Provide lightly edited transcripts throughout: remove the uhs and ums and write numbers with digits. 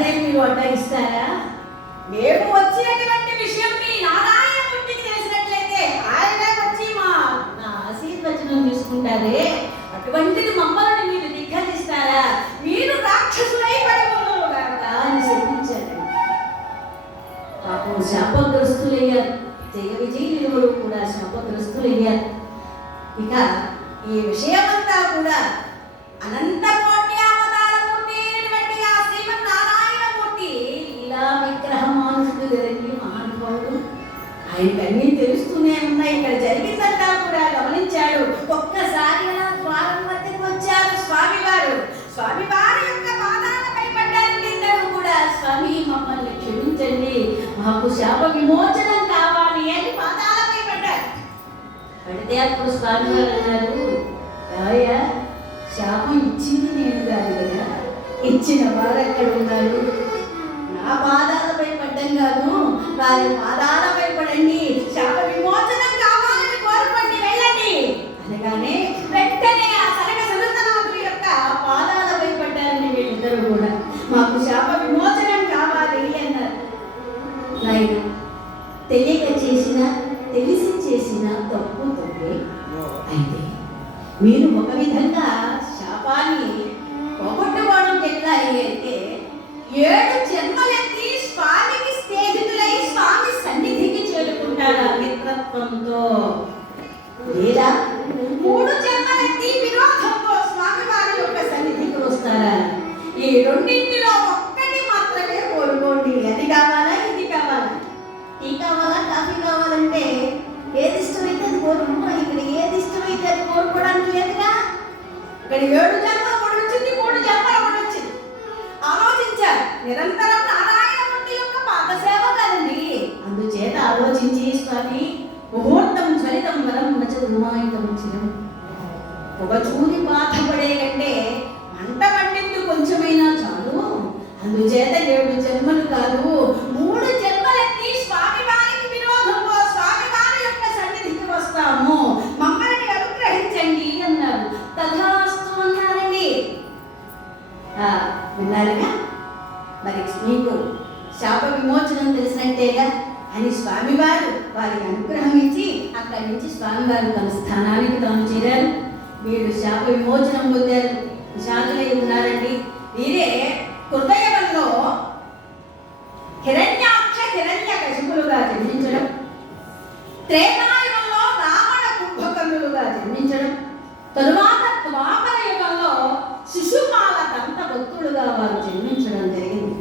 వాళ్ళనే మీరు అడ్డగిస్తారా? మేము వచ్చినటువంటి విషయం మీ నారాయణమూర్తికి తెలిసినట్లయితే ఆయన వచ్చి నా ఆశీర్వచనం తీసుకుంటారే, అటువంటిది మమ్మల్ని మీరు ధిక్కరిస్తారా? మీరు రాక్షసులై పడిపోగాక అని శపించారు. పాపం శాపగ్రస్తులయ్యారు. జయ విజయులు కూడా శాపగ్రస్తులయ్యారు. ఇక ఈ విషయమంతా కూడా అనంత కోటి అవతారమూర్తి అయినటువంటి ఆ శ్రీమన్నారాయణమూర్తి ఇలా విగ్రహమానుషుడు కదండి మహానుభావుడు. ఆయనకి అన్నీ తెలుస్తూనే ఉన్నాయి. ఇక్కడ జరిగిందంతా కూడా గమనించాడు. ఒక్కసారి అలా ద్వారం వద్దకు వచ్చారు స్వామివారు. స్వామివారి యొక్క పాదాలపై పడ్డారు ఇద్దరు కూడా. స్వామి మమ్మల్ని క్షమించండి, మాకు శాప విమోచనం కావాలి అని పాదాలపై పడ్డారు. పడితే అప్పుడు స్వామివారు అన్నారు, రాయ శాపం ఇచ్చింది నేను కాదు కదా, ఇచ్చిన వారు ఎక్కడ ఉన్నారు? నా పాదాలపై పడ్డం కాదు, వారి పాదాలపై పడండి, శాప విమోచనం కావాలని కోరుకోండి, వెళ్ళండి అనగానే వెంటనే ఆ సనక సనందనాథుడి యొక్క పాదాలపై పడ్డారని వీళ్ళిద్దరూ కూడా. మాకు శాప విమోచనం కావాలి అన్నారు. నాయన తెలియక చేసిన తెలిసి చేసిన తప్పు తప్పే అయితే మీరు ఒక విధంగా శాపాన్ని పోగొట్టుకోవడం ఎట్లా అయితే 7 జన్మలెత్తి స్వామికి స్నేహితులై స్వామి సన్నిధికి చేరుకుంటారా మిత్రత్వంతో, లేదా 3 జన్మలెత్తి విరోధంతో స్వామి వారి యొక్క సన్నిధికి వస్తారా? ఈ రెండింటిలో ఒక్కటి మాత్రమే కోరుకోండి. అది కావాలా ఇది కావాలా? టీ కావాలా కాఫీ కావాలంటే ఏది ఇష్టమైతే అది కోరుకుంటా. ఇక్కడ ఏది ఇష్టమైతే అది కోరుకోవడానికి లేదుగా. ఇక్కడ 7 జన్మలు ఒకటి వచ్చింది, 3 జన్మలు ఒకటి వచ్చింది. ఆలోచించారు. నిరంతరం నారాయణమూర్తి యొక్క పాదసేవ కదండి. అందుచేత ఆలోచించి స్వామి ముహూర్తం చలితం వరం నచమాయితం చిరం. ఒక చూరి బాధపడే కంటే మంట పట్టింది కొంచెమైనా చాలు. అందుచేత 7 జన్మలు కాదు 3 జన్మలెత్తి స్వామి వారికి విరోధంలో స్వామి వారి యొక్క సన్నిధికి వస్తాము, మమ్మల్ని అనుగ్రహించండి అన్నారు. తథాస్తు అన్నారండి. విన్నారుగా, మరి మీకు శాప విమోచనం తెలిసినట్టేగా అని స్వామివారు వారికి అనుగ్రహం ఇచ్చి అక్కడి నుంచి స్వామివారు తన స్థానానికి తాను చేరారు. వీళ్ళు శాప విమోచనం పొందారు, విషాదులై ఉన్నారండి. వీరే హృదయంలో హిరణ్యాక్ష హిరణ్యకశిపులుగా జన్మించడం, త్రేతాయుగంలో రావణ కుంభకర్ణులుగా జన్మించడం, తరువాత ద్వాపర యుగంలో శిశుపాల దంతభక్తులుగా వారు జన్మించడం జరిగింది.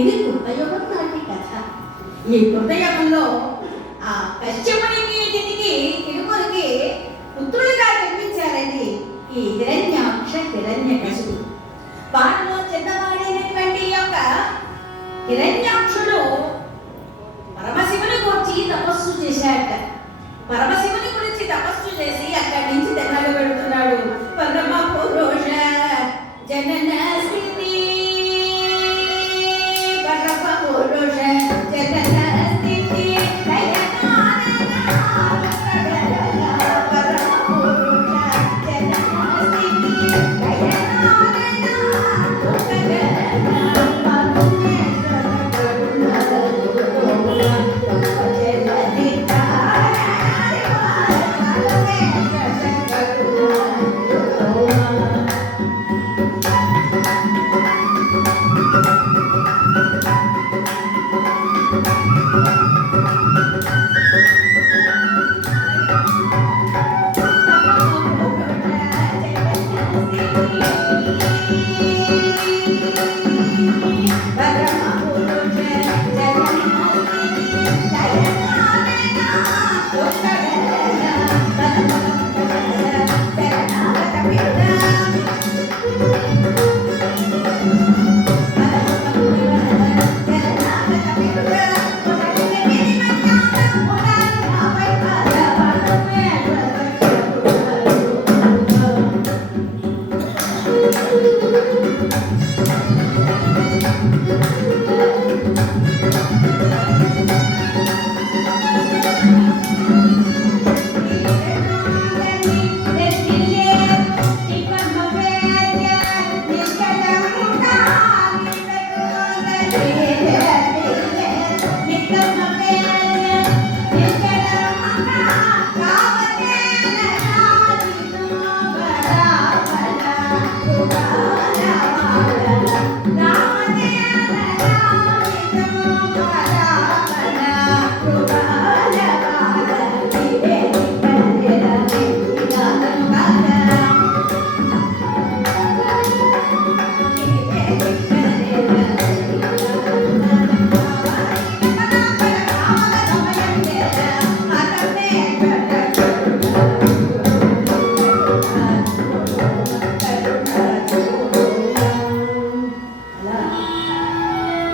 ఇది కృతయుగం నాటి కథ. ఈ కృతయుగంలో ఆ కశ్యపునికి దితికి ఇరువురికి పుత్రులుగా జన్మించారండి ఈ హిరణ్యాక్ష హిరణ్యకశిపుడు. వారిలో చిన్నవాడైనటువంటి యొక్క హిరణ్యాక్షుడు పరమశివుని గురించి తపస్సు చేశాడట. పరమశివుని గురించి తపస్సు చేసి అక్కడి నుంచి తెగలు పెడుతున్నాడు. పరమ పురుష జనన స్థితి, పరమ పురుష జనన స్థితి,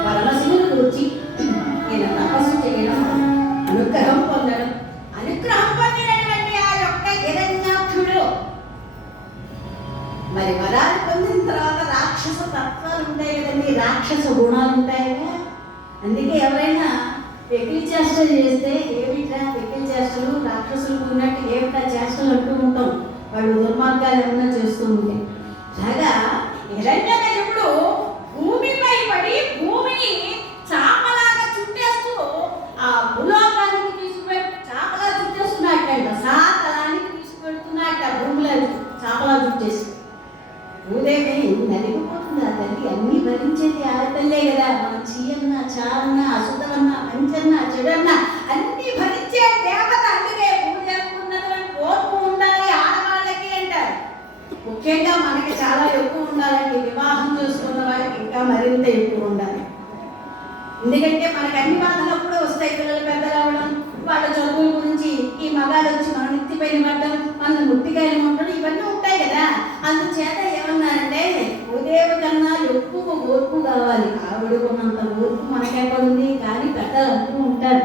పరమశివుని గురించి ఈయన తపస్సు చేయడం, అనుగ్రహం పొందడం. అనుగ్రహం పొందినటువంటి ఆ యొక్క హిరణ్యాక్షుడు మరి వరాలు పొందిన తర్వాత రాక్షస తత్వాలు ఉంటాయి కదండి, రాక్షస గుణాలు ఉంటాయి కదా. అందుకే ఎవరైనా వెకిలి చేష్టలు చేస్తే ఏమిట్రా వెకిలి చేష్టలు, రాక్షసులు ఉన్నట్టు ఏమిటా చేష్టలు అంటూ ఉంటాం, వాళ్ళు దుర్మార్గాలు ఏమన్నా చేస్తూ ఉంటే. అలాగా హిరణ్యకశిపుడు భూమిపై పడి భూమిని చాపలాగా చుట్టేస్తూ ఆ భూలోకానికి తీసుకువెళ్ళి చాపలా చుట్టేస్తున్నట్టంట, సాతలానికి తీసుకువెళ్తున్నట్ట భూమిలో చాపలా చుట్టేసి. భూదేవి నలిగిపోతుంది ఆ తల్లి, అన్నీ భరించేది ఆ తల్లే కదా. మనం చీయన్న చారన్న అశుద్ధమన్న మంచన్న చెడన్న అన్నీ భరించే దేవత. అందుకే భూదేవికి ఉన్నటువంటి ఓర్పు ఉండాలి ఆడవాళ్ళకి అంటారు. ముఖ్యంగా మనకి చాలా ఎక్కువ ఉండాలండి, వివాహం చేసుకున్న వాళ్ళకి ఇంకా మరింత ఎక్కువ ఉండాలి. ఎందుకంటే మనకి అన్ని బాధలు అప్పుడే వస్తాయి, పిల్లలు పెద్దలు అవ్వడం, వాళ్ళ చదువుల గురించి, ఈ మగాడు వచ్చి మన నెత్తిపైన పడ్డం, మన ముట్టికాయలు ఉండడం, ఇవన్నీ ఉంటాయి కదా. అందుచేత ఏమన్నారంటే భూదేవి కన్నా ఎక్కువ ఓర్పు కావాలి. ఆవిడకున్నంత ఓర్పు మనకెక్కడ ఉంది కానీ పెద్దలు అంటూ ఉంటారు.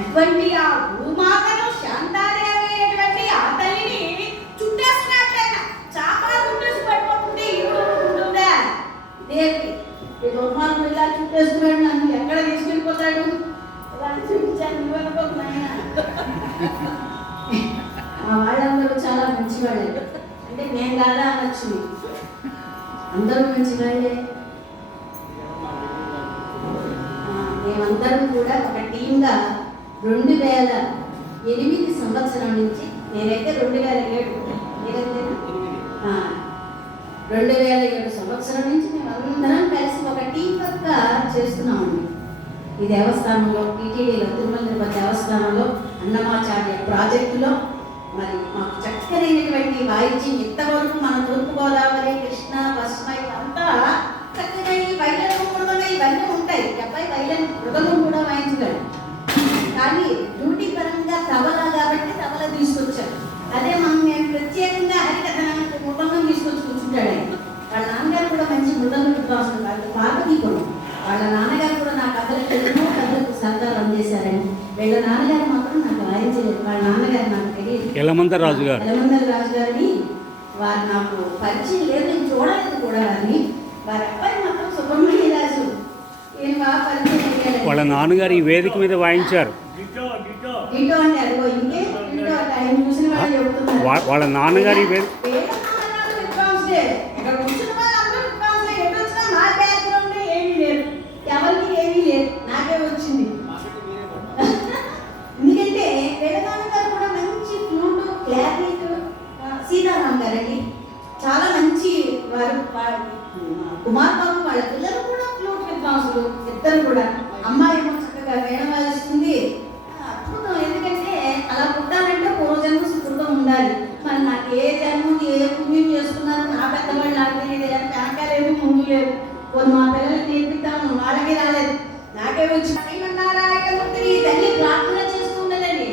అటువంటి ఆ భూమాతను శాంతాదేవి అనేటువంటి ఆ తల్లిని చుట్టేస్తున్నట్లయినా చాపలా చుట్టేసి పడిపోతుంటే ఉంటుందా దేవి? ఈ దుర్మార్గుడు ఇలా చుట్టేస్తున్నాడు, నన్ను ఎక్కడ తీసుకెళ్ళిపోతాడు? చూపించాను మా వాళ్ళందరూ చాలా మంచివాళ్ళే, అంటే నేను కాదా అనొచ్చు, అందరూ మంచివాళ్ళే. మేమందరం కూడా ఒక టీమ్గా 2008 సంవత్సరం నుంచి, నేనైతే 2007 2007 సంవత్సరం నుంచి మేమందరం కలిసి ఒక టీం వర్క్ చేస్తున్నామండి. ఈ దేవస్థానంలో టీటీడీలో తిరుమల తిరుపతి దేవస్థానంలో అన్నమాచార్య ప్రాజెక్టులో మరి మాకు చక్కనైనటువంటి వాయిద్యం ఇంతవరకు మన తూర్పుగోదావరి, కృష్ణ, పశ్చిమ ఇవంతా చక్కగా ఈ వైలన్ మృదంగం ఇవన్నీ ఉంటాయి. అబ్బాయి వైలన్ మృదంగం కూడా వాయించగలడు, కానీ డ్యూటీ పరంగా తబలా కాబట్టి తబలా తీసుకొచ్చాడు. అదే నేను ప్రత్యేకంగా హరికథనానికి మృదంగం తీసుకొచ్చి కూర్చుంటాడు ఆయన. వాళ్ళ నాన్నగారు కూడా మంచి మృదంగ విద్వాంసులు, వాళ్ళు పార్వతీపురం. వాళ్ళ నాన్నగారు కూడా నా కథలకు ఎన్నో కథలకు సహకారం అందేశారని. వీళ్ళ నాన్నగారు మాత్రం నాకు వాయించలేదు, వాళ్ళ నాన్నగారు నాకు తెలియదు, ఎలమందర్ రాజు గారిని. వారు నాకు పరిచయం లేదు, నేను చూడలేదు కూడా వారిని. వారి అబ్బాయి మాత్రం సుబ్రహ్మణ్యరాజు, ఈయన బాగా పరిచయం అయ్యారు. వాళ్ళ నాన్నగారు ఈ వేదిక మీద వాయించారు. డిటో అంటే అదిగో ఇంకే డిటో అంటే ఆయన చూసిన వాళ్ళు చెబుతున్నారు. వాళ్ళ నాన్నగారు ఈ వేదిక ఇక్కడ కూర్చున్న వాళ్ళందరూ విద్వాంసులే. ఎటు వచ్చినా మా బ్యాక్గ్రౌండ్ ఏమీ లేదు, ఎవరికి ఏమీ లేదు, నాకే వచ్చింది. ఎందుకంటే వేదనాన్న గారు కూడా మంచి ఫ్లూట్, క్లారినెట్, సీతారాం గారండి చాలా మంచి వారు. కుమార్ బాబు వాళ్ళ పిల్లలు కూడా ఫ్లూట్ విద్వాంసులు ఇద్దరు కూడా. అమ్మాయి ఏమో చక్కగా వేణం వాయిస్తుంది, అద్భుతం. ఎందుకంటే అలా పుట్టాలంటే పూర్వజన్మ సుకృతం ఉండాలి. మరి నాకు ఏ జన్మ ఏ పుణ్యం చేసుకున్నారు, నా పెద్దవాళ్ళు నాకు తెలియదు, వెనకాలేము ముందు లేవు. కొన్ని మా పిల్లలకి నేర్పిద్దాము, వాళ్ళకి రాలేదు, నాకే వచ్చి తల్లి ప్రార్థన చేస్తున్నదండి.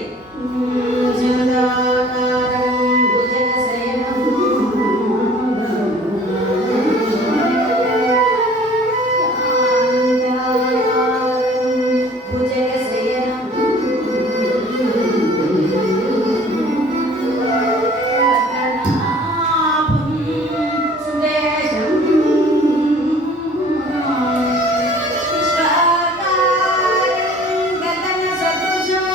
గగన సదృశం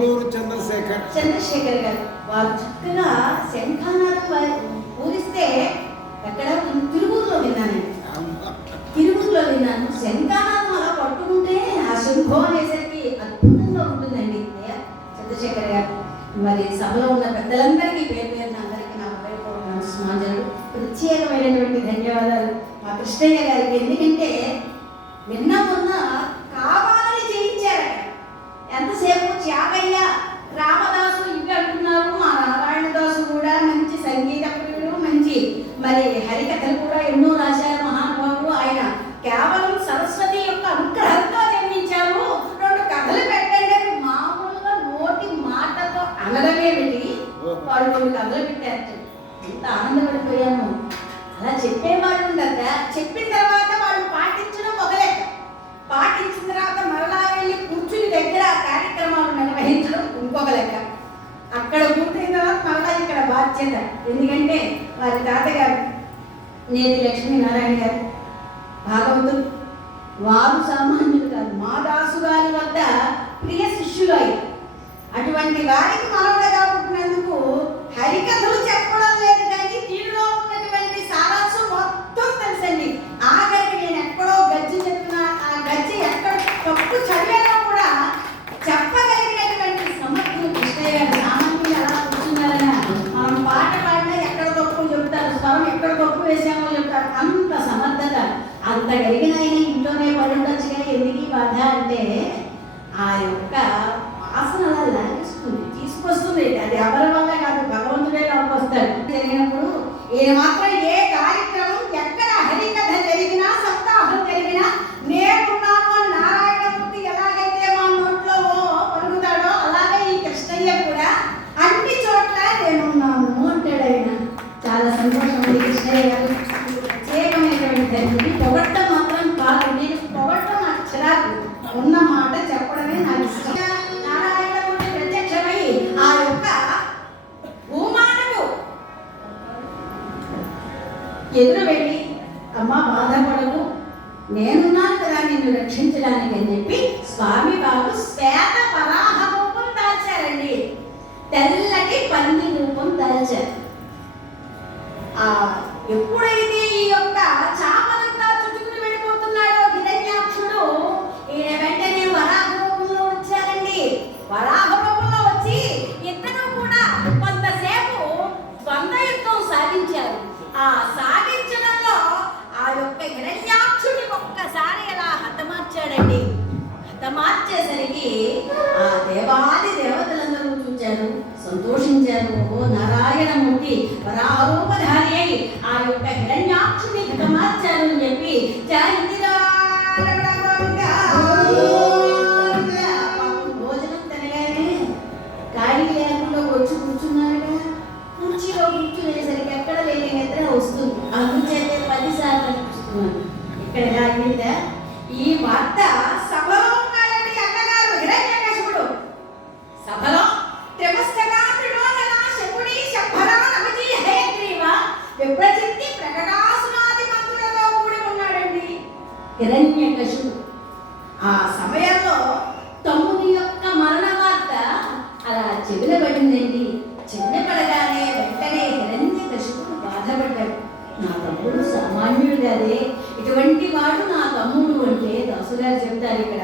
రావులూరు చంద్రశేఖర్ గారు వారు చక్కగా శంఖానాదం పూరిస్తే ఎక్కడ తిరువురులో విన్నానండి. తిరువురులో విన్నాను. శంఖానాదం అలా పట్టుకుంటే ఆ శంఖో అనేసరికి అద్భుతంగా ఉంటుందండి. చంద్రశేఖర్ గారు మరి సభలో ఉన్న పెద్దలందరికీ పేరు అందరికీ నా హృదయపూర్వక సమాజాలు ప్రత్యేకమైనటువంటి ధన్యవాదాలు మా కృష్ణయ్య గారికి. ఎందుకంటే నిన్న మొన్న కావాలని చేయించారు. ఎంతసేపు త్యాగయ్య రామదాసు ఇవి అంటున్నారు. మా నారాయణదాసు కూడా మంచి సంగీత ప్రియుడు, మంచి మరి హరికథలు కూడా ఎన్నో రాశారు మహానుభావుడు. ఆయన కేవలం సరస్వతి యొక్క అనుగ్రహంతో జన్మించారు. 2 కథలు పెట్టండి అని మామూలుగా నోటి మాటతో అనడమేమిటి వాళ్ళు 2 కథలు పెట్టారు. ఎంత ఆనందపడిపోయాము. అలా చెప్పేవాళ్ళు ఉండక చెప్పిన తర్వాత వాళ్ళు పాటించడం ఒక లెక్క, పాటించిన తర్వాత మరలా వెళ్ళి కూర్చుని దగ్గర కార్యక్రమాలు నిర్వహించడం ఇంకొక లెక్క. అక్కడ పూర్తయిన తర్వాత మరలా ఇక్కడ బాధ్యత. ఎందుకంటే వారి తాతగారు నేతి లక్ష్మీనారాయణ గారు భాగవతులు, వారు సామాన్యులు కాదు. మా దాసు గారి వద్ద ప్రియ శిష్యులు అయ్యారు. అటువంటి వారికి మనవడగా పుట్టినందుకు హరికథలు చెప్పడం లేదు కానీ దీనిలో ఉన్నటువంటి సారాంశం మొత్తం తెలుసండి. ఆఖరికి నేను ఎక్కడో గజ్జి చెప్పిన ఆ గజ్జి ఎక్కడ తప్పు చదివానో కూడా చెప్పగలిగినటువంటి సమర్థులు కృష్ణయ్య గారు. సామాన్యులు ఎలా కూర్చున్నారని మనం పాట పాడినా ఎక్కడ తప్పు చెప్తారు, స్వరం ఎక్కడ తప్పు వేసామో చెప్తారు. అంత సమర్థత, అంత కలిగిన ఆయన ఇంట్లోనే పడి ఉండొచ్చుగా ఎందుకు బాధ అంటే ఆ యొక్క వాసన అలా లాగిస్తుంది, తీసుకొస్తుంది. అది ఎవరి వల్ల కాదు, భగవంతుడే లాక్కొస్తాడు. జరిగినప్పుడు ఈయన మాత్రం ఏ కార్యక్రమం ఎక్కడ హరికథ జరిగినా సప్తాహం జరిగినా నేనున్నాను అని నారాయణమూర్తి ఎలాగైతే మా నోట్లో పలుకుతాడో అలాగే ఈ కృష్ణయ్య కూడా అన్ని చోట్ల నేనున్నాను అంటాడు ఆయన. చాలా సంతోషం అండి కృష్ణయ్య గారు. ప్రత్యేకమైనటువంటి పొగట్టం మాత్రం కాదు, నేను పొగట్టం నాకు చిరాకు, ఉన్న మాట చెప్పడమే నాకు ఇష్టం. నారాయణమూర్తి ప్రత్యక్షమై ఆ యొక్క భూమాటకు ఎదురు వెళ్ళి అమ్మ బాధపడకు, నేనున్నాను కదా నిన్ను రక్షించడానికి అని చెప్పి స్వామి వారు శ్వేత వరాహ రూపం దాల్చారండి. తెల్లటి పంది రూపం దాల్చారు. ఎప్పుడైతే ఈ యొక్క చాపలంతా చుట్టుకుని వెళ్ళిపోతున్నాడో హిరణ్యాక్షుడు, ఈయన వెంటనే వరాహ రూపంలో వచ్చారండి. వరాహ రూపంలో వచ్చి ఇద్దరు కూడా కొంతసేపు ద్వంద్వ యుద్ధం సాగించారు. ఆ సాగించడంలో ఆ యొక్క హిరణ్యాక్షుడి ఒక్కసారి అలా హతమార్చాడండి. హతమార్చేసరికి ఆ దేవాది దేవతలందరూ చూచారు, సంతోషించారు. ఓ నారాయణమూర్తి వరాహరూపధారి అయి ఆ యొక్క హిరణ్యాక్షుని హతమార్చారు అని చెప్పి భోజనం తినగానే ఖాళీ లేకుండా వచ్చి కూర్చున్నారుగా. కుర్చీలో కూర్చునేసరికి ఎక్కడ లేని నిద్ర వస్తుంది. అందుచేతే 10 సార్లు అనిపిస్తున్నాను. ఇక్కడ ఎలా అయిందా ఈ వార్త? సభలో ఉన్నాడండి అన్నగారు హిరణ్యకశిపుడు. సభలో త్రిమస్తకా త్రిలోచన శకుని శంభరా నమజీ హయగ్రీవ విప్రచిత్తి ప్రకటాసునాది మంత్రులతో కూడి ఉన్నాడండి హిరణ్యకశిపుడు. ఆ సమయంలో తమ్ముని యొక్క మరణ వార్త అలా చెవిన పడిందండి. చెవిన పడగానే వెంటనే హిరణ్యకశిపుడు బాధపడ్డాడు. నా తమ్ముడు సామాన్యుడు కాదే, ఇటువంటి వాడు నా తమ్ముడు అంటే దాసుగారు చెప్తారు ఇక్కడ.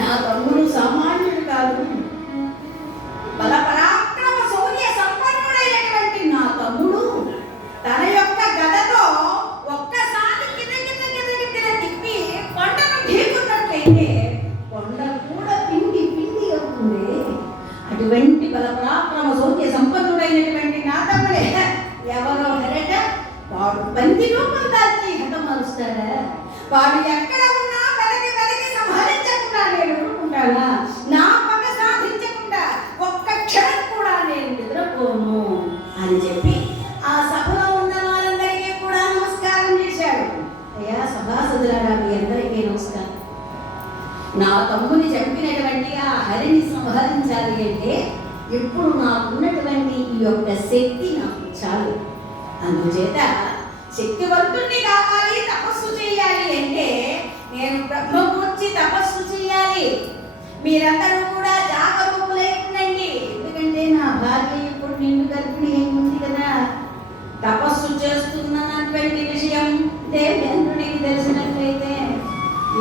నా తమ్ముడు సామాన్యుడు కాదు. బల పరాక్రమ శౌర్య సంపన్నుడైనటువంటి నా తమ్ముడు తన యొక్క గదతో ఒక్కసారి కింద తిప్పి కొండను ఢీకున్నట్లయితే కొండ కూడా పిండి పిండి అవుతుంది. అటువంటి బల పరాక్రమ శౌర్య సంపన్నుడైనటువంటి నా తమ్ముడే ఎవరో హెరట వాడు బంది రూపం దాల్చి హతమారుస్తాడా? వాడు ఎక్కడ ఉన్నా వెనక్కి సంహరించకుండా నేను ఊరుకుంటానా? నా పగ సాధించకుండా ఒక్క క్షణం కూడా నేను నిద్రపోను అని చెప్పి ఆ సభలో ఉన్న వాళ్ళందరికీ కూడా నమస్కారం చేశాడు. అయ్యా సభాసదులారా, మీ అందరికీ నమస్కారం. నా తమ్ముని చంపినటువంటి ఆ హరిని సంహరించాలి అంటే ఇప్పుడు నాకున్నటువంటి ఈ యొక్క శక్తి నాకు చాలు. అందుచేత శక్తివంతుణ్ణి కావాలి, తపస్సు చేయాలి అంటే నేను బ్రహ్మమూర్చి తపస్సు చేయాలి. మీరందరూ కూడా జాగరూకులై ఉండండి. ఎందుకంటే నా భార్య ఇప్పుడు నిండు గర్భిణి ఉంది కదా. తపస్సు చేస్తున్నటువంటి విషయం దేవేంద్రుడికి తెలిసినట్లయితే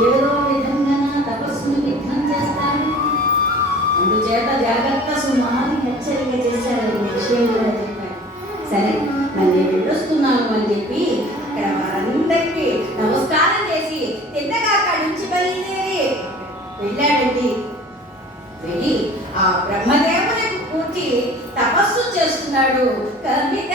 ఏదో విధంగా నా తపస్సును విఘ్నం చేస్తాను. అందుచేత జాగ్రత్త సుమాని హెచ్చరిక చేశారు. ఈ విషయం కూడా చెప్పారు. సరే మళ్ళీ వెళ్ళొస్తున్నాను అని చెప్పి అక్కడ వారందరికీ నమస్కారం చేసి తిన్నగా అక్కడి నుంచి బయలుదేరి వెళ్ళాడండి. వెళ్ళి ఆ బ్రహ్మదేవునికి కూర్చి తపస్సు చేస్తున్నాడు. కవిత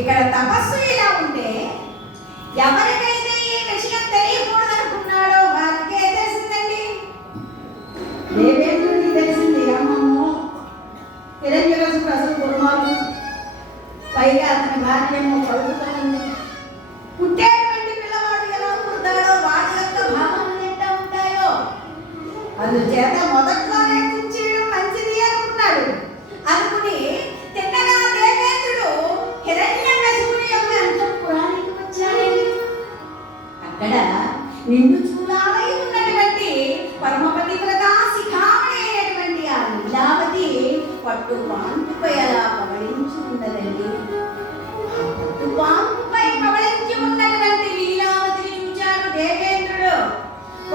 ఇక్కడ తపస్సు ఇలా ఉంటే ఎవరికైతే ఈ విషయం తెలియకూడదనుకున్నాడో వారికే తెలిసిందండి. దేవేంద్రుడికి తెలిసింది. అమ్మమ్మో హిరణ్యకశిపుడు అసలు దుర్మార్గుడు, పైగా అతని భార్యేమో కలుగుతూ ఉంది. పుట్టేటువంటి పిల్లవాడు ఎలా పుడతాడో వాటి యొక్క భావనలు ఎట్లా ఉంటాయో అందుచేత మొదట్లోనే తుంచేయడం మంచిది అనుకున్నాడు. అనుకుని తిన్నగా దేవేంద్రుడు హిరణ్యకశిపుడి యొక్క అంతఃపురానికి వచ్చాడండి. అక్కడ నిండు చూలాలై ఉన్నటువంటి పరమపతివ్రత శిఖామణి అయినటువంటి ఆ లీలావతి పట్టు పాంపుపై అలా పవళించి ఉన్నదండి. ఆ పట్టు పాంపుపై పవళించి ఉన్నటువంటి లీలావతిని చూచాడు దేవేంద్రుడు.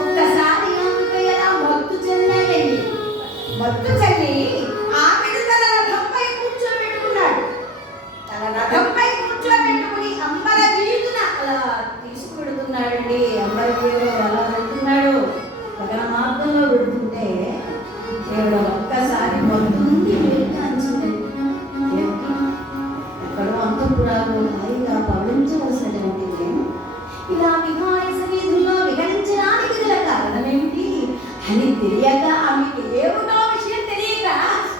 ఒక్కసారి ఆమెపై అలా మత్తు చెల్లాడండి. మత్తు చల్లి ఆమెను తన రథంపై కూర్చోబెట్టుకున్నాడు. తన రథంపై కూర్చోబెట్టుకుని అంబర వీధున అలా తీసుకువెడుతున్నాడండి. అంబర వీధిలో అలా వెళ్తున్నాడు. గగన మార్గంలో వెళ్తుంటే దేవుడు ఒక్కసారి మత్తు నుండి వేటాంచిందండి. ఎక్కడో అంతఃపురాలు హాయిగా పవళించవలసినటువంటి నేను ఇలా విహాయస వీధుల్లో విహరించడానికి గల కారణం ఏమిటి అని తెలియక, ఆమెకి ఏమిటో విషయం తెలియక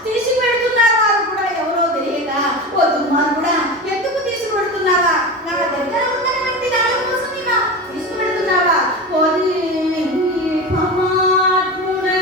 తీసుకువెడుతున్నారు. వారు కూడా ఎవరో తెలియక, వద్దు వారు కూడా ఎందుకు తీసుకువెడుతున్నావా, నా దగ్గర ఉన్నటువంటి దాని కోసం ఇలా తీసుకువెడుతున్నావా, పోనీ పరమాత్ముడా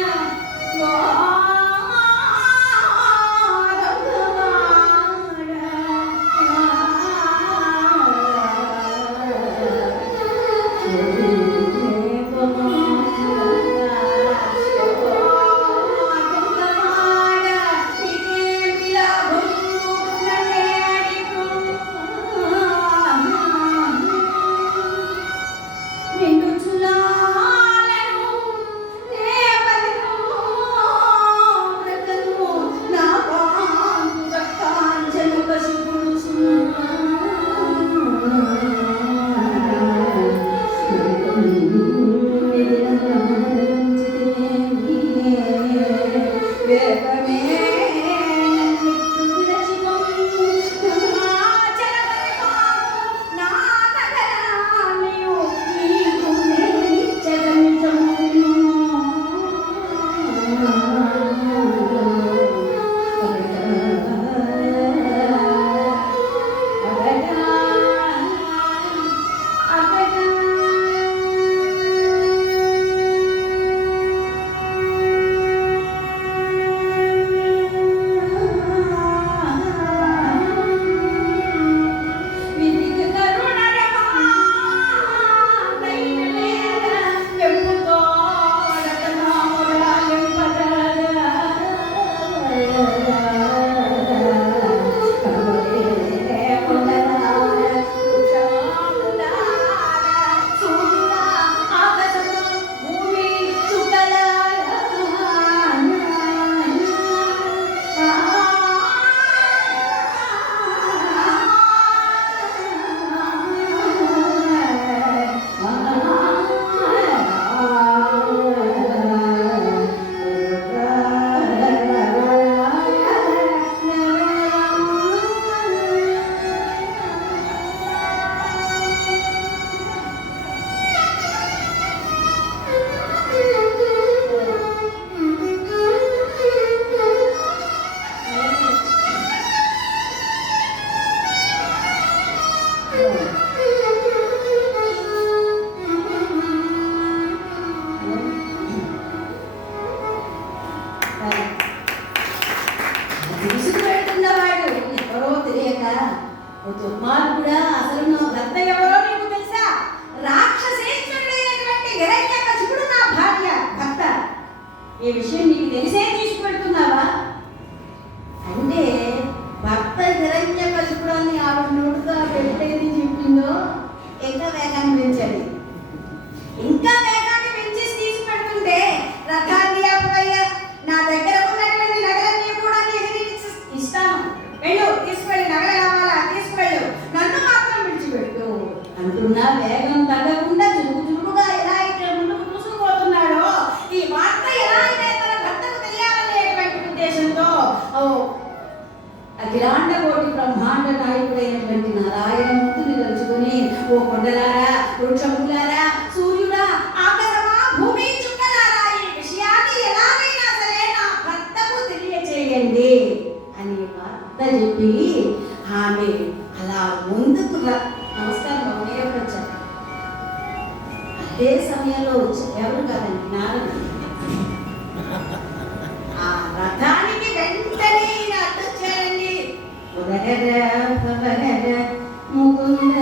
దుర్మార్గుడా, అసలు నా భర్త ఎవరో నీకు తెలుసా? రాక్షసేశ్వరుడైనటువంటి హిరణ్యకశిపుడు నా భార్య భర్త. ఈ విషయం నీకు తెలిసే తీసుకెడుతున్నావా? అంటే భర్త హిరణ్యకశిపుడు అని ఆవిడ నోటుగా పెట్టేది చెప్పిందో ఇంకా వేగాన్ని పెంచాలి. ఇంకా వేగాన్ని పెంచేసి తీసుకెడుతుంటే రథాన్ని ఆపయ్యా, నా దగ్గర ఉన్నటువంటి నగరాన్ని కూడా నీకు ఇస్తాను, వెళ్ళు, తీసుకెళ్ళి నగర కావాలా తీసుకువెళ్ళు, నన్ను మాత్రం విడిచిపెట్టు అంటున్నా వేగం తగ్గకుండా చురుకుగా ఎలా అయితే ముందుకు దూసుకుపోతున్నాడో ఈ వార్త ఎలా అయితే తన భర్తకు తెలియాలనేటువంటి ఉద్దేశంతో అఖిలాండ కోటి బ్రహ్మాండ నాయకుడైనటువంటి నారాయణమూర్తిని తలుచుకుని, ఓ కొండలారా, వృక్షములారా, సూర్యుడా, ఆకాశమా, భూమి చుక్కలారా, ఈ విషయాన్ని ఎలాగైనా సరే నా భర్తకు తెలియచేయండి అని వార్త చెప్పి ఆమె అలా ముందుకు నమస్కారం వచ్చారు. అదే సమయంలో ఎవరు కాదండి, నారదుడు. ఆ రథానికి వెంటనే ఈయన అడ్డొచ్చారండి. ముకుంద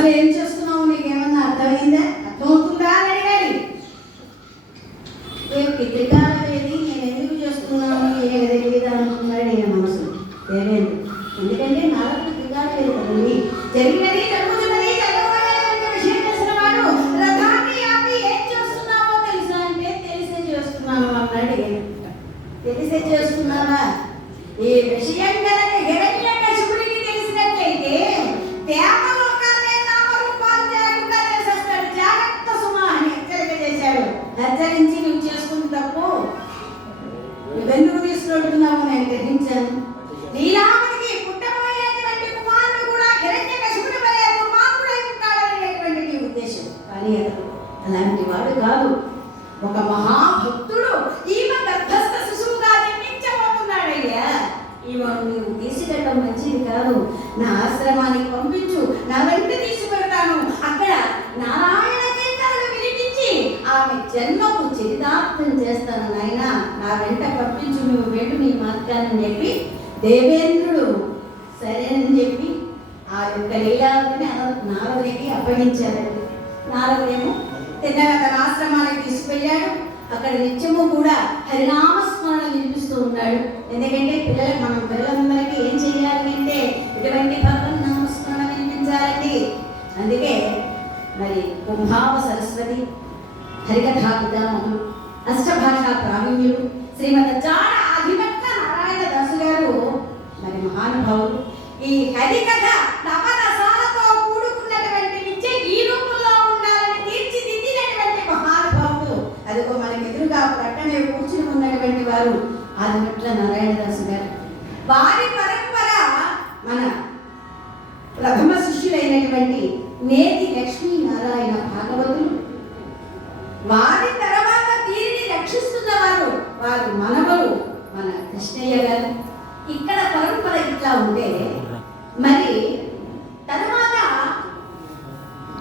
అసలు ఏం చేస్తున్నావు, నీకేమన్నా అర్థమైందా, అర్థమవుతుందా అని అడిగాడు. ఏ పితృకాల లేదు, నేను ఎందుకు చేస్తున్నాను ఏం తెలియదు అనుకున్నాడు ఈయన మనసు దేవేంద్రుడు. ఎందుకంటే నాకు పితృకాల లేదు కదండి, జరిగినది జరుగుతున్నది జరగబోయేటువంటి విషయం తెలిసిన వాడు రథాన్ని ఆపి ఏం చేస్తున్నావో తెలుసా అంటే తెలిసే చేస్తున్నాను అన్నాడు ఈయన. తెలిసే చేస్తున్నావా? ఈ విషయం కనుక హిరణ్యకశిపుడికి తెలిసినట్లయితే దేవలోకాలే నామరూపాలు లేకుండా చేసేస్తాడు. జాగ్రత్త సుమా అని హెచ్చరిక చేశాడు. హెచ్చరించి నువ్వు చేసుకున్న తప్పు నువ్వెందుకు తీసుకుంటున్నావు నేను గ్రహించాను. లీలావతికి పుట్టబోయేటువంటి కుమారుడు కూడా హిరణ్యకశిపుడి వలె దుర్మార్గుడై ఉంటాడనేటువంటి నీ ఉద్దేశం. కానీ అతడు అలాంటి వాడు కాదు, ఒక మహాభక్తుడు. ఈమె గర్భస్థ శిశువుగా జన్మించబోతున్నాడయ్యా. ఈమెను నీవు తీసుకెళ్ళడం మంచిది కాదు. నా ఆశ్రమానికి పంపించు, నా వెంట తీసుకెళ్తాను. అక్కడ నారాయణ కీర్తనలు వినిపించి ఆమె జన్మకు చరితార్థం చేస్తాను నాయన, నా వెంట పంపించు, నువ్వు వెళ్ళు నీ మార్గాన్ని చెప్పి దేవేంద్రుడు సరేనని చెప్పి ఆ యొక్క లీలావతిని నారదునికి అప్పగించారండి. నారదుడేమో తిన్నగా తన ఆశ్రమానికి తీసుకెళ్ళాడు. అక్కడ నిత్యము కూడా హరినామస్మరణ వినిపిస్తూ ఉన్నాడు. ఎందుకంటే మనం పిల్లలందరికీ ఏం చేయాలి అంటే ఇటువంటి భగవన్ నామస్మరణ వినిపించాలండి. అందుకే మరి కుంభావ సరస్వతి, హరికథా పితామహులు, అష్టభాషా ప్రావీణ్యులు, శ్రీమద్ జాడ అధిపత్య నారాయణ దాసు గారు మరి మహానుభావులు. ఈ హరికథ నవరసాలతో కూడుకున్నటువంటి విద్య ఈ రూపంలో ఉండాలని తీర్చిదిద్దినటువంటి మహానుభావులు. అదిగో మనకి ఎదురుగా పట్టణే కూర్చుని ఉన్నటువంటి వారు ఆదిపట్ల నారాయణదాసు గారు. వారి పరంపర మన ప్రథమ శిష్యులైనటువంటి నేతి లక్ష్మీనారాయణ భాగవతులు. వారి తర్వాత దీనిని రక్షిస్తున్నవారు వారు మనవలు మన కృష్ణయ్య గారు. ఇక్కడ పరంపర ఇట్లా ఉంటే మరి తర్వాత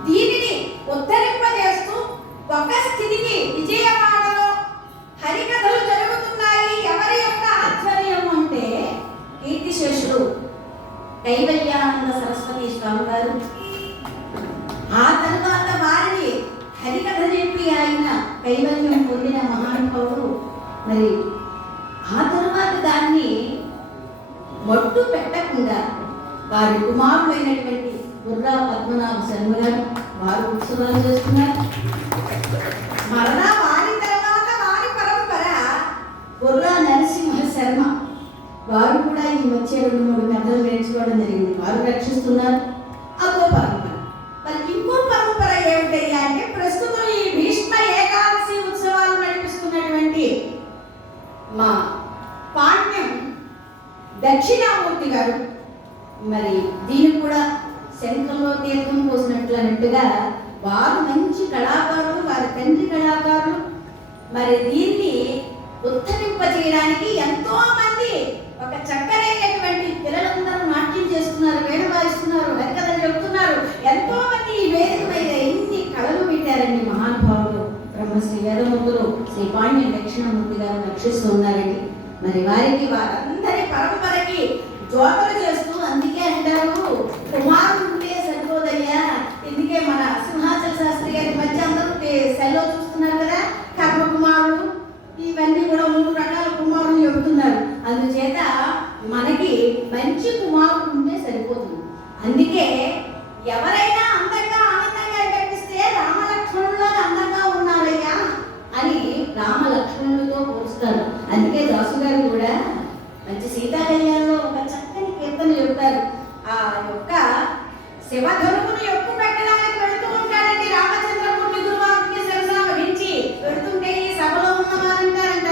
దీనిని ఉద్ధరింపజేస్తూ ఒక స్థితికి విజయవాడలో హరికథలు జరుగుతున్నాయి. ఎవరి యొక్క ఆధ్వర్యం అంటే కీర్తిశేషుడు కైవల్యానంద సరస్వతి స్వామి గారు. ఆ తర్వాత వారిని హరికథ చెప్పి ఆయన కైవల్యం పొందిన మహానుభావుడు. మరి ఆ తర్వాత దాన్ని మట్టు పెట్టకుండా వారి కుమారుడైనటువంటి బుర్రా పద్మనాభ శర్మ గారు వారు ఉత్సవాలు చేస్తున్నారు. మరలా వారి తర్వాత వారి పరంపర బుర్రా నరసింహ శర్మ వారు కూడా ఈ మధ్య 2-3 కథలు నేర్చుకోవడం జరిగింది. వారు రక్షిస్తున్నారు. అదో పరంపర. మరి ఇంకో పరంపర ఏమిటయ్యా అంటే ప్రస్తుతం ఈ భీష్మ ఏకాదశి ఉత్సవాలు నడిపిస్తున్నటువంటి మా పాండ్యం దక్షిణామూర్తి గారు. మరి దీనికి కూడా శంఖంలో తీర్థం పోసినట్లన్నట్టుగా వారు మంచి కళాకారులు, వారి తండ్రి కళాకారులు. మరి దీన్ని ఉత్తరింపజేయడానికి ఎంతో మంది ఒక చక్కనైనటువంటి పిల్లలందరూ నాట్యం చేస్తున్నారు, వేణ వాయిస్తున్నారు, హరికథలు చెబుతున్నారు. ఎంతో మంది ఈ వేదిక మీద ఎన్ని కళలు పెట్టారండి మహానుభావులు. బ్రహ్మశ్రీ వేదమూర్తులు శ్రీ పాండ్యం దక్షిణామూర్తి గారు రక్షిస్తూ ఉన్నారండి. మరి వారికి వారందరి పరంపరకి జోతలు చేస్తూ, అందుకే అంటారు కుమారుడు ఉంటే సరిపోదయ్యా. ఇందుకే మన సింహాచల శాస్త్రి గారి మధ్య అందరూ సెల్లో చూస్తున్నారు కదా, కర్మ కుమారుడు, ఇవన్నీ కూడా 3 రకాల కుమారులు చెబుతున్నారు. అందుచేత మనకి మంచి కుమారుడు ఉంటే సరిపోతుంది. అందుకే ఎవరైనా అందంగా ఆనందంగా కనిపిస్తే రామలక్ష్మణుల్లో అందంగా ఉన్నారయ్యా అని రామలక్ష్మణులతో పోలుస్తారు. అందుకే దాసు గారు కూడా మంచి సీతా కళ్యాణంలో ఒక చక్కని కీర్తన చెబుతారు. ఆ యొక్క శివధనువును ఎక్కువ పెట్టడానికి వెళుతూ ఉంటాడండి రామచంద్రమూర్తి దుర్వాక్య సరసా వహించి పెడుతుంటే ఈ సభలో ఉన్న వారంటారంట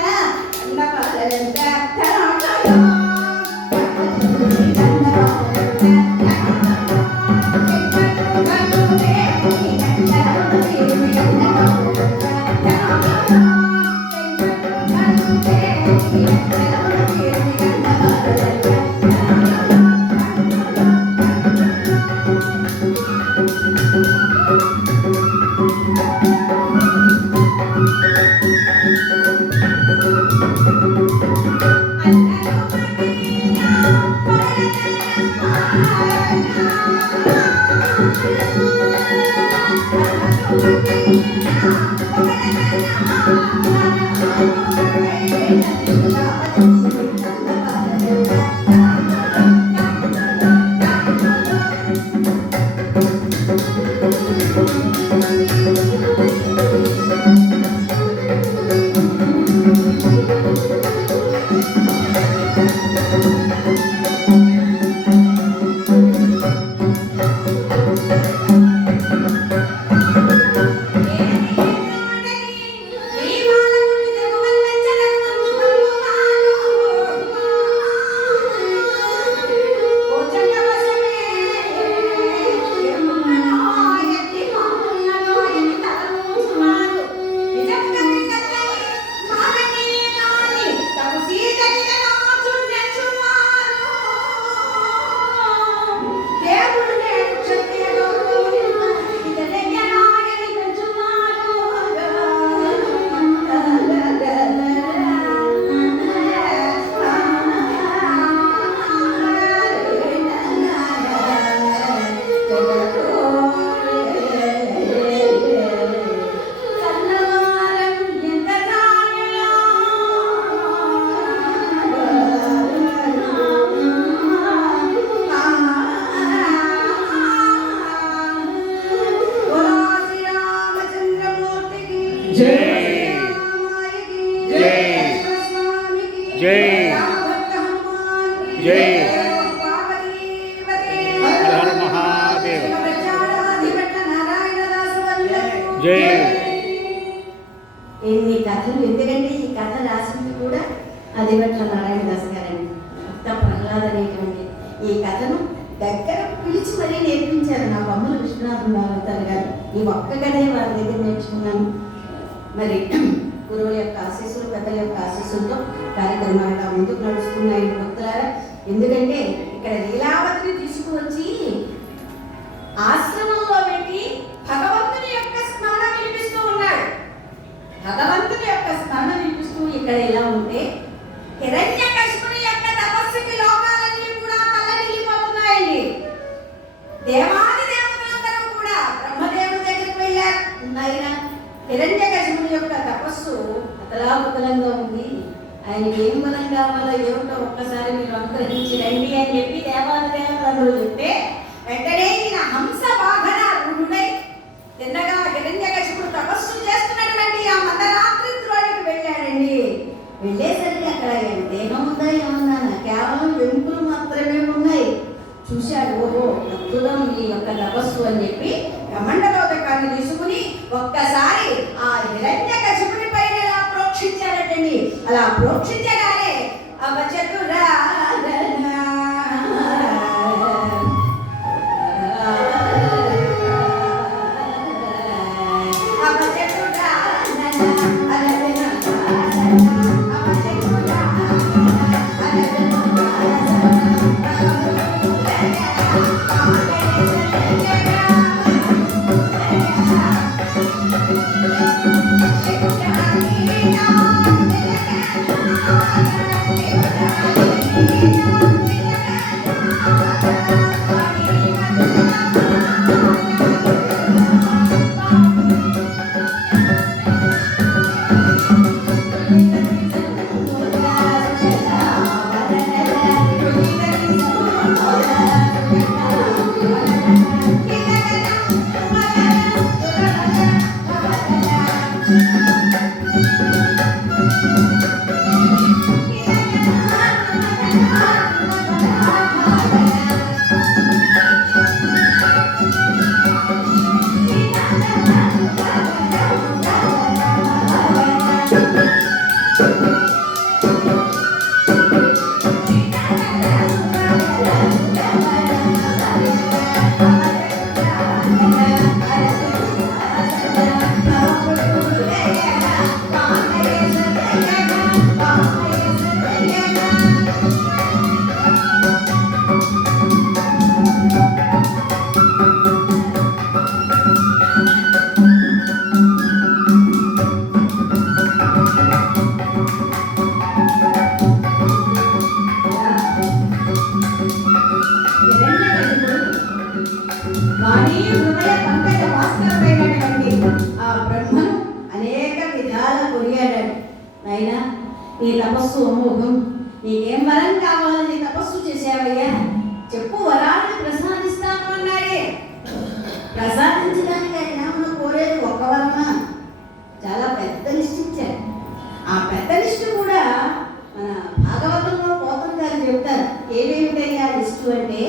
ఆదిభట్ల నారాయణదాస్ గారండి. భక్త ప్రహ్లాద అనేటువంటి ఈ కథను దగ్గర పిలిచి మరీ నేర్పించారు నా బొమ్మల విశ్వనాథం భాగవతారు గారు. ఈ ఒక్క కథే వారి దగ్గర నేర్చుకున్నాను. మరి గురువుల యొక్క ఆశీస్సులు, పెద్దల యొక్క ఆశీస్సులతో కార్యక్రమాలుగా ముందుకు నడుస్తున్నాయి భక్తులారా. ఎందుకంటే ఇక్కడ లీలావతిని తీసుకువచ్చి ఆశ్రమంలో పెట్టి భగవంతుని యొక్క స్మరణ వినిపిస్తూ ఉన్నాడు. భగవంతుని యొక్క స్మరణ వినిపిస్తూ ఇక్కడ ఎలా ఉంటే హిరణ్యకశిపుని యొక్క తపస్సుకి లోకాలన్నీ కూడా తల్లడిల్లిపోతున్నాయండి. దేవాది దేవతలందరూ కూడా బ్రహ్మదేవుడి దగ్గరికి వెళ్ళారు. ఆయన హిరణ్యకశిపుని యొక్క తపస్సు అతలాకుతలంగా ఉంది. ఆయనకి ఏం బలం కావాలో ఏమిటో ఒక్కసారి మీరు అనుగ్రహించి రండి అని చెప్పి దేవాది దేవతలందరూ చెప్తే వెంటనే ఈయన హంస వాహన రూఢుడై తిన్నగా హిరణ్యకశిపుడు తపస్సు చేస్తున్నటువంటి ఆ మధ్యరాత్రి త్రోడికి వెళ్ళాడండి. వెళ్ళేసరికి అక్కడ దేహం ఉందా ఏమన్నా, కేవలం వెంకులు మాత్రమే ఉన్నాయి. చూశాడు, ఓహో అద్భుతం ఈ యొక్క తపస్సు అని చెప్పి కమండలోదకాన్ని తీసుకుని ఒక్కసారి ఆ హిరణ్యకశిపుని పైన ఇలా ప్రోక్షించాడటండి. అలా ప్రోక్షించగానే అవచతురా నీ తపస్సు అమోఘం, నీకేం వరం కావాలని తపస్సు చేసావయ్యా, చెప్పు వరాన్ని ప్రసాదిస్తాను అన్నాడే. ప్రసాదించడానికి ఆయన ఏమన్నా కోరేది ఒక్క వరమా, చాలా పెద్ద లిస్ట్ ఇచ్చారు. ఆ పెద్ద లిస్టు కూడా మన భాగవతంలో పోతం గారు చెప్తారు. ఏమేమిటాయి ఆ లిస్టు అంటే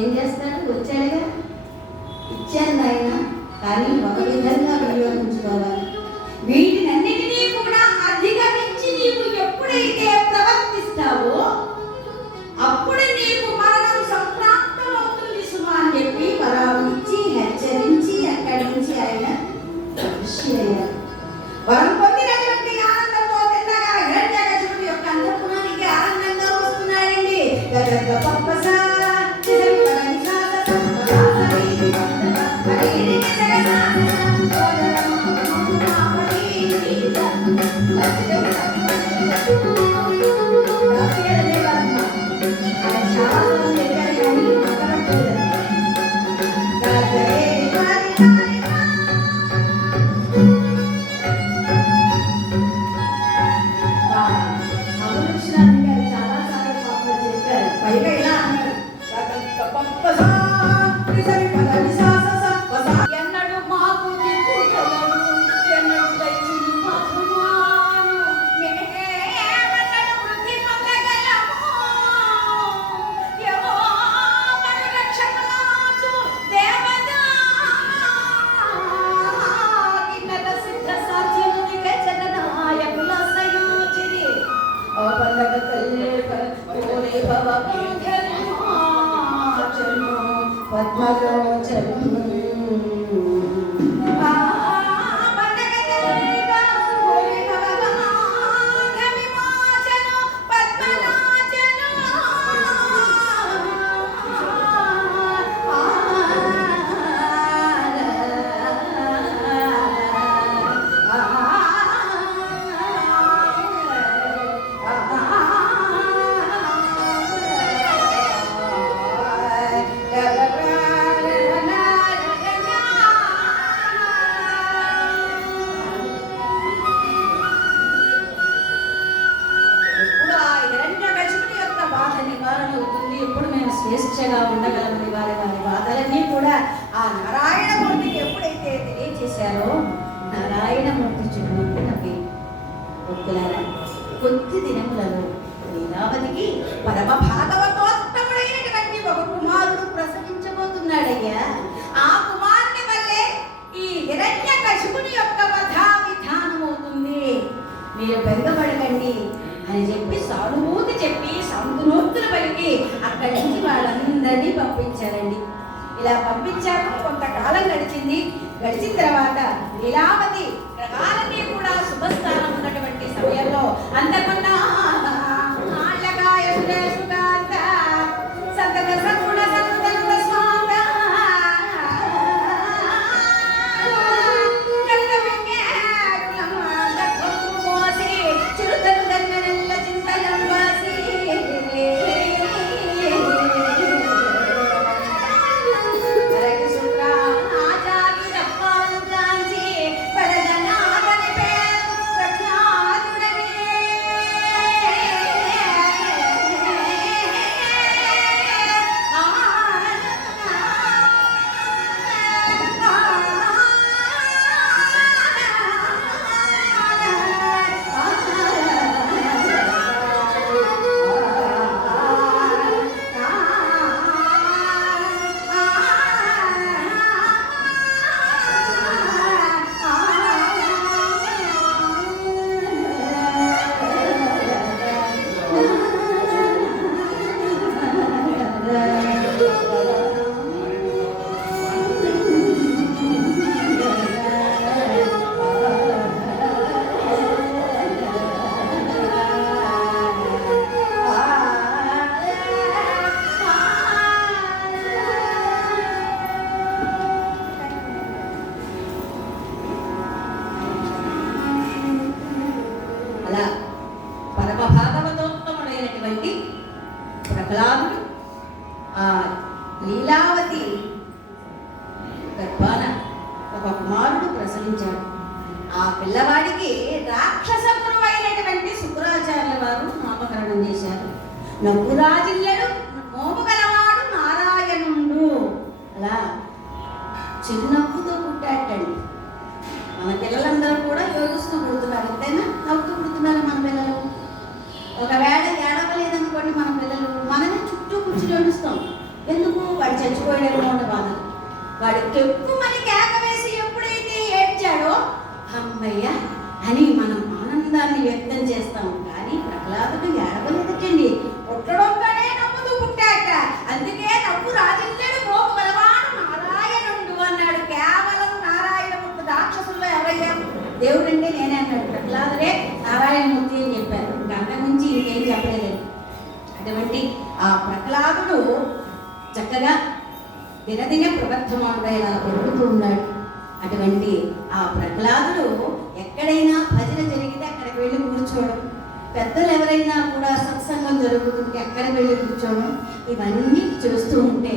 ఏం చేస్తాడు? వచ్చాడుగా, ఇచ్చాను ఆయన, కానీ ఒక విధంగా వినియోగించుకోవాలి. వీటినన్నిటినీ కూడా అధిగమించి నీవు ఎప్పుడైతే ప్రవర్తిస్తావో అప్పుడు నీకు మరణం సంప్రాప్తమవుతుంది సుమా అని చెప్పి వరాలు ఇచ్చి హెచ్చరించి అక్కడి నుంచి ఆయన అదృశ్యమయ్యారు. వరం పొందినటువంటి ఆనందంతో తిన్నగా హిరణ్యకశిపుడి యొక్క అంతఃపురానికి ఆనందంగా వస్తున్నాడండి. స్వేచ్ఛగా ఉండగలమని వారి వారి బాధలన్నీ కూడా ఆ నారాయణమూర్తికి ఎప్పుడైతే తెలియజేశారో నారాయణమూర్తి చుట్టూ నవ్వి ఒక్కులారా కొద్ది దినములలో లీలావతికి పరమ భాగవతోత్తముడైనటువంటి ఒక కుమారుడు ప్రసవించబోతున్నాడయ్యా. ఆ కుమారుని వల్లే ఈ హిరణ్యకశిపుని యొక్క వధా విధానమవుతుంది, మీరు బెంగపడకండి అని చెప్పి సానుభూతి చెప్పి సంతునోక్తులు పలికి అక్కడి నుంచి వాళ్ళందరినీ పంపించారండి. ఇలా పంపించారు. కొంతకాలం గడిచిన తర్వాత లీలావతి గ్రహాలన్నీ కూడా శుభస్థానం ఉన్నటువంటి సమయంలో అంతకున్నా అలా పరమ భాగవతోత్తముడైనటువంటి ప్రహ్లాదుడు ఆ లీలావతి గర్భాన ఒక కుమారుడు ప్రసవించాడు. ఆ పిల్లవాడికి రాక్షస గురువైనటువంటి శుక్రాచార్యుల వారు నామకరణం చేశారు. నవ్వురాజిల్లడు మోము గలవాడు నారాయణుడు. అలా చిరునవ్వుతో పుట్టాటండి. మన పిల్లలందరూ కూడా ఏడుస్తూ పుడుతున్నారు, అంతేనా? నవ్వుతూ పుడుతున్నారు మన పిల్లలు. ఒకవేళ ఏడవలేదనుకోండి మన పిల్లలు, మనమే చుట్టూ కూర్చుని ఏడుస్తాం. ఎందుకు? వాడు చచ్చిపోయాడేమో అన్న బాధ. వాడు కెప్పుమని కేక వేసి ఎప్పుడైతే ఏడ్చాడో అమ్మయ్య అని మనం ఆనందాన్ని వ్యక్తం చేస్తాం. కానీ ప్రహ్లాదుడు ఏడవలేదటండి. పుట్టడంగానే నవ్వుతూ పుట్టాట. అందుకే నవ్వు రాజిల్లెడు మోకు బలవాడు నారాయణుడు అన్నాడు. కేవలం నారాయణమూర్తి. రాక్షసుల్లో ఎవరయ్యారు? దేవుడంటే నేనే అన్నాడు. ప్రహ్లాదుడే నారాయణమూర్తి అని చెప్పారు. అంతకుమించి ఇంకేం చెప్పలేదండి. అటువంటి ఆ ప్రహ్లాదుడు చక్కగా దినదిన ప్రవర్ధమానుగా ఇలా పెరుగుతూ ఉన్నాడు. అటువంటి ఆ ప్రహ్లాదుడు ఎక్కడైనా భజన జరిగితే అక్కడికి వెళ్ళి కూర్చోవడం, పెద్దలు ఎవరైనా కూడా సత్సంగం జరుగుతుంటే అక్కడ వెళ్ళి కూర్చోవడం, ఇవన్నీ చూస్తూ ఉంటే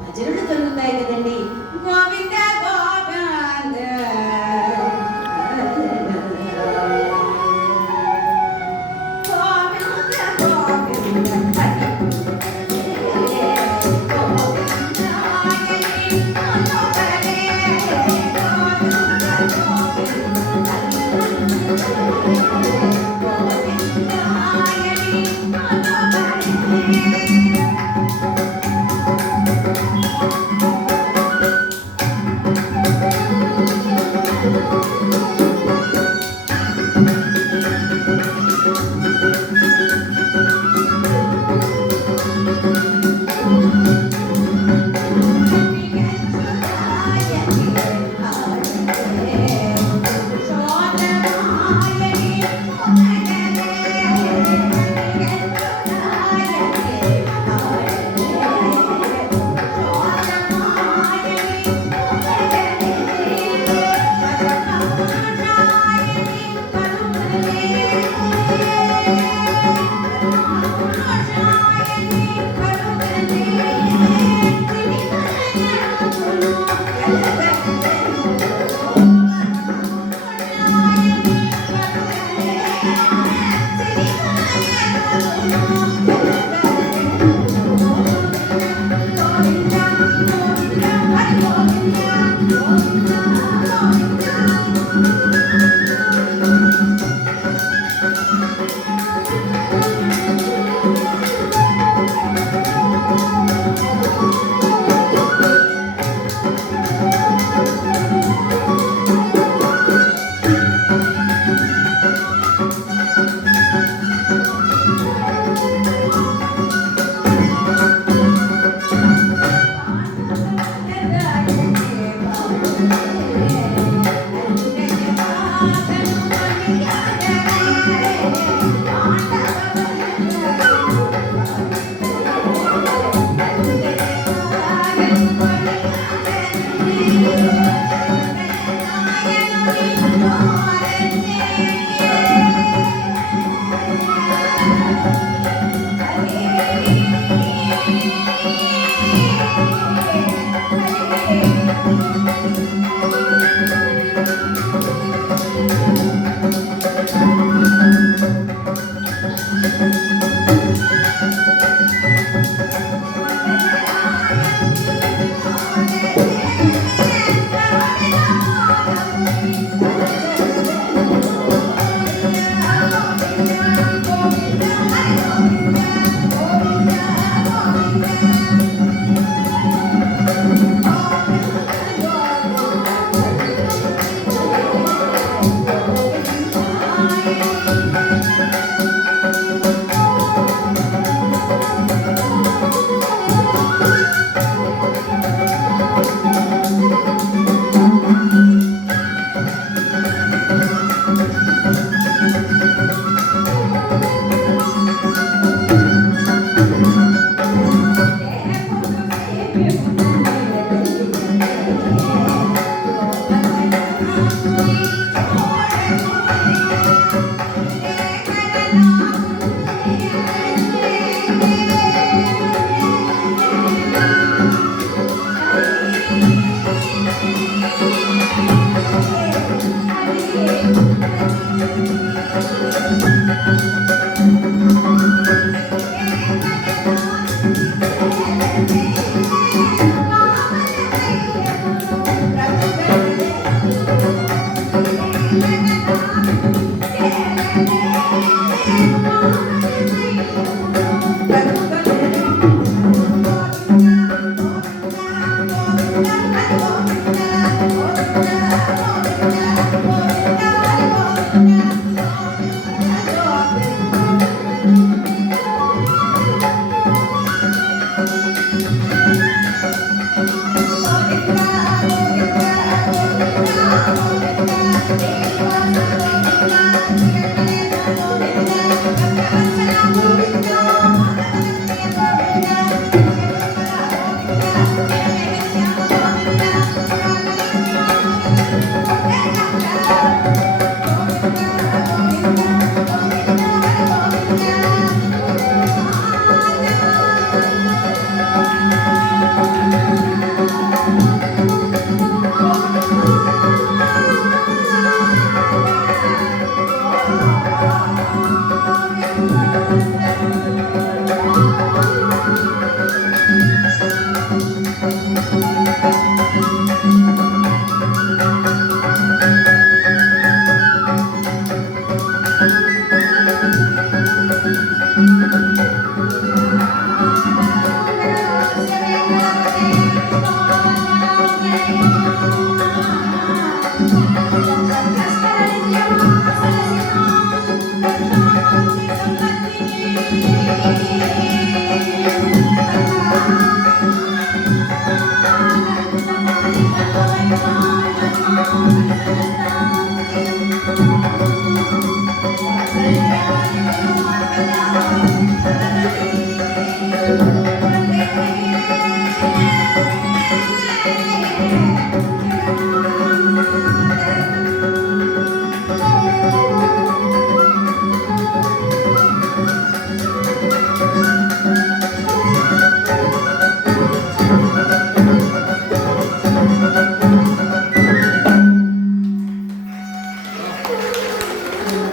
భజనలు జరుగుతాయి కదండి. Govinda Govinda Thank you.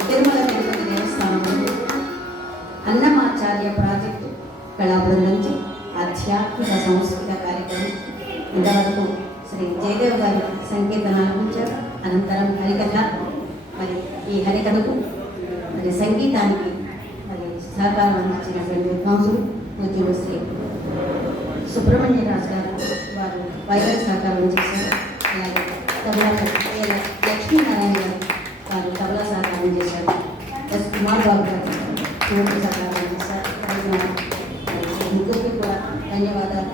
Tirumala Tirupati Devasthanam Annamacharya project కళాబృందం నుంచి ఆధ్యాత్మిక సంస్కృత కార్యక్రమం ఇంతవరకు శ్రీ జయదేవ్ గారు సంకీర్తనలు ఆలపించారు. అనంతరం హరికథ. మరి ఈ హరికథకు మరి సంగీతానికి మరి సహకారం అందించినటువంటి విద్వాంసులు పూజ్యులు శ్రీ సుబ్రహ్మణ్య రాజు గారు వారు వైద్య సహకారం చేశారు. అలాగే తబలా లక్ష్మీనారాయణ గారు వారు తబలా సహకారం చేశారు. ఎస్ కుమార్ బాబు గారు పూర్తి సహకారం చేశారు. ముగ్గురికి కూడా ధన్యవాదాలు.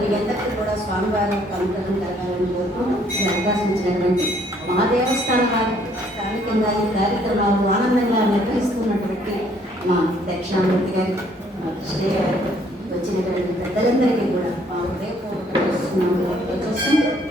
మీ అందరికీ కూడా స్వామివారి అనుగ్రహం కలగాలని కోరుకుంటూ ఈ అవకాశం ఇచ్చినటువంటి మా దేవస్థానం వారు స్థానికంగా ఈ కార్యక్రమాలు ఆనందంగా నిర్వహిస్తున్నటువంటి మా దక్షిణామూర్తి గారి మా కృష్ణయ్య గారు వచ్చినటువంటి పెద్దలందరికీ కూడా మా హృదయపూర్వక చూస్తున్నాము.